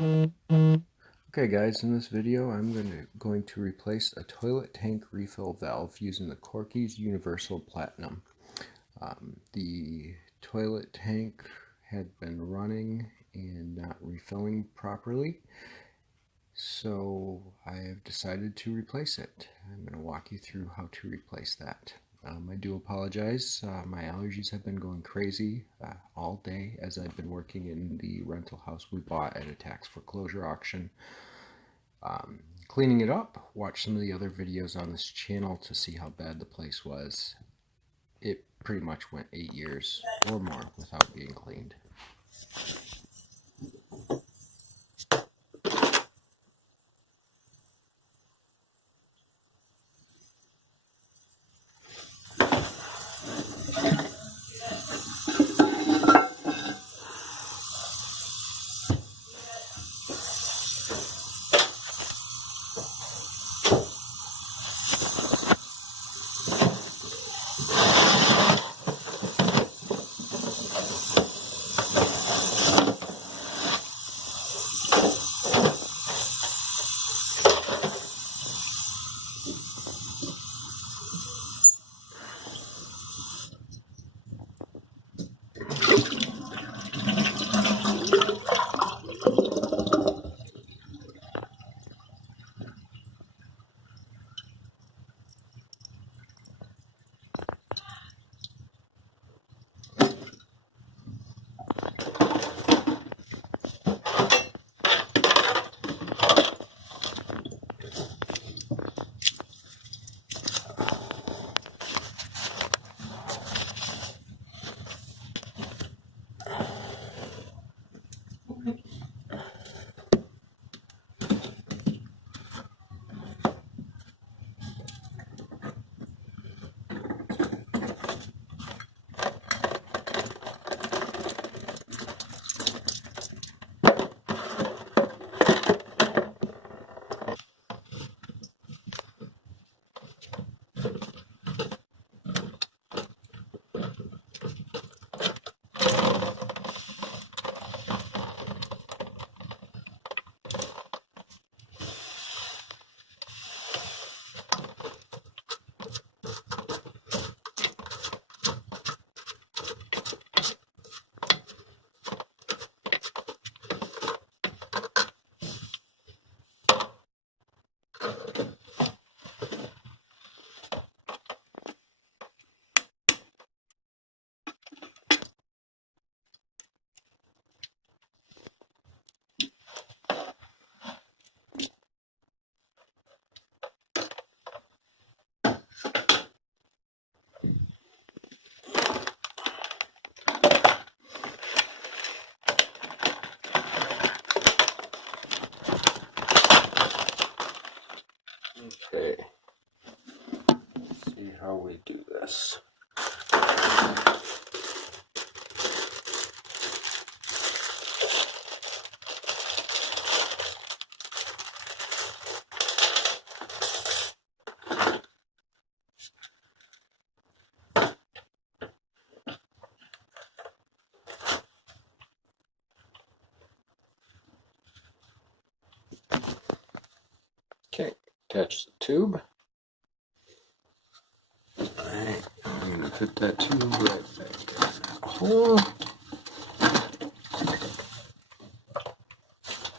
Okay guys, in this video I'm going to replace a toilet tank refill valve using the Corky's Universal Platinum. The toilet tank had been running and not refilling properly, so I have decided to replace it. I'm going to walk you through how to replace that. I do apologize, my allergies have been going crazy all day as I've been working in the rental house we bought at a tax foreclosure auction. Cleaning it up, watch some of the other videos on this channel to see how bad the place was. It pretty much went 8 years or more without being cleaned. Okay, let's see how we do this. Okay, attach the tube. Alright, I'm going to put that tube right back in that hole.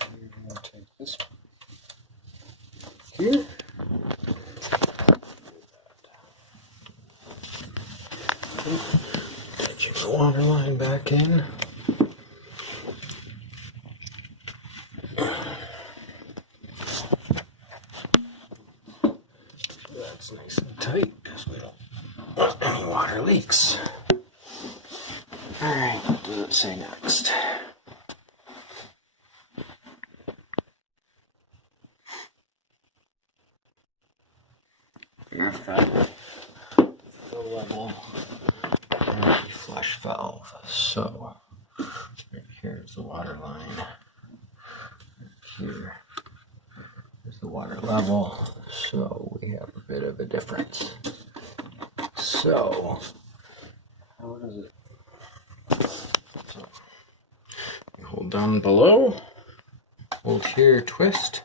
I'm going to take this here. Get the water line back in. That's nice and tight because we don't want any water leaks. Alright, what does it say next? Fill level and flush valve. So right here's the water line. Right here is the water level. So we have a bit of a difference. So how does it? So you hold down below. hold here, twist,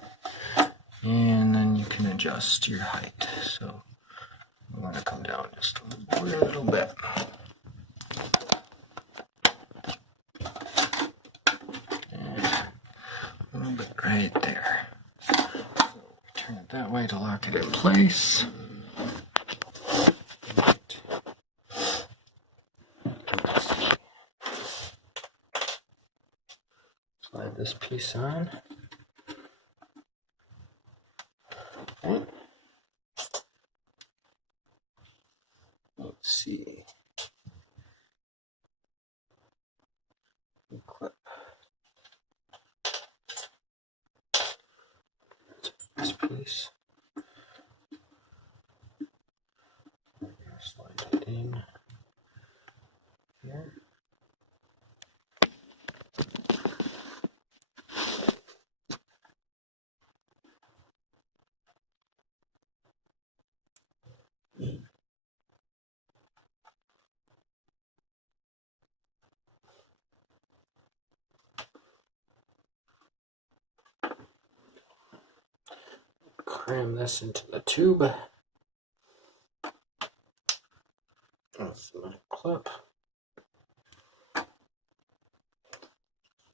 and then you can adjust your height. So I'm going to come down just a little bit. And a little bit right there. So turn it that way to lock it in place. Slide this piece on. Okay. Let's see. Clip this piece. Slide it in here. Cram this into the tube. That's my clip.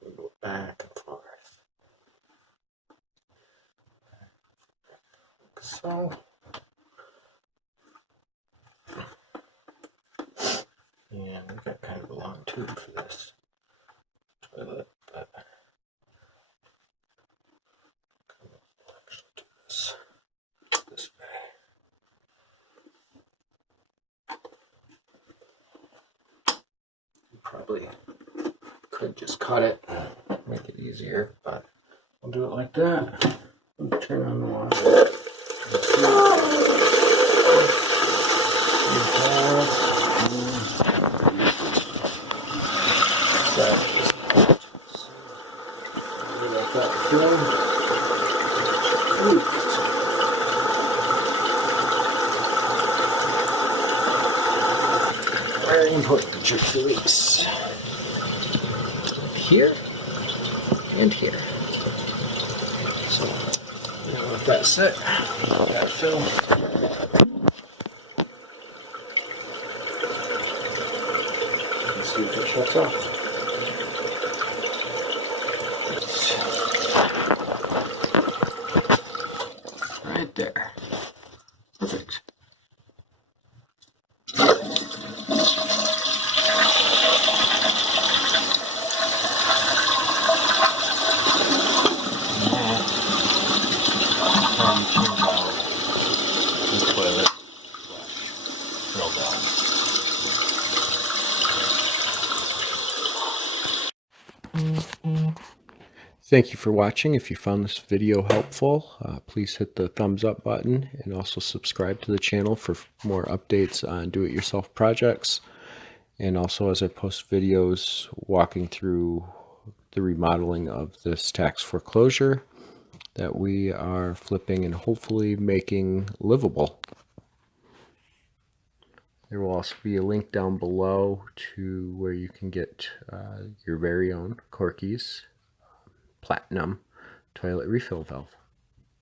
Go back and forth. Like so. And we've got kind of a long tube for this toilet, but I'll actually do this way. You probably could just cut it, make it easier, but we'll do it like that. We'll turn on the water. Very important that you release here and here. So now if that's it, that fill. Let's see if it shuts off. Right there. Perfect. Thank you for watching. If you found this video helpful, please hit the thumbs up button and also subscribe to the channel for more updates on do-it-yourself projects. And also as I post videos walking through the remodeling of this tax foreclosure that we are flipping and hopefully making livable. There will also be a link down below to where you can get your very own Corky's Platinum toilet refill valve.